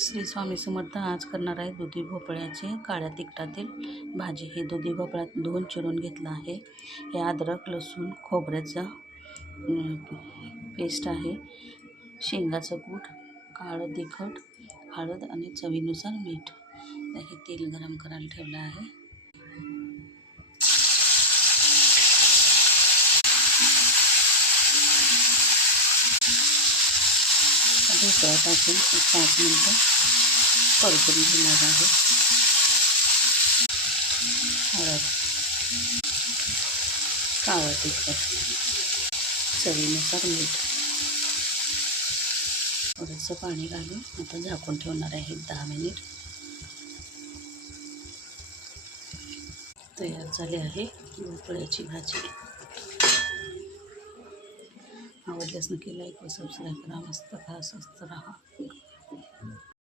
श्री स्वामी समर्थ. आज करणार आहे दुधी भोपळ्याची काळ्या तिखटातील भाजी. हे दुधी भोपळा धुवून चिरून घेतला आहे. हे अद्रक लसूण खोबऱ्याचा पेस्ट आहे. शेंगाचं कूट, काळं तिखट, हळद आणि चवीनुसार मीठ. हे तेल गरम करायला ठेवलं आहे. भोपळा टाकून 5 मिनटं परतून घेणार आहे. हळद, काळं तिखट, चवीनुसार मीठ, थोडंसं पाणी घालून आता झाकून ठेवणार आहे 10 मिनिट. तयार झाली आहे भोपळ्याची भाजी. आवडल्यास नक्की लाईक व सबस्क्राईब करा. मस्त खा, स्वस्त राहा.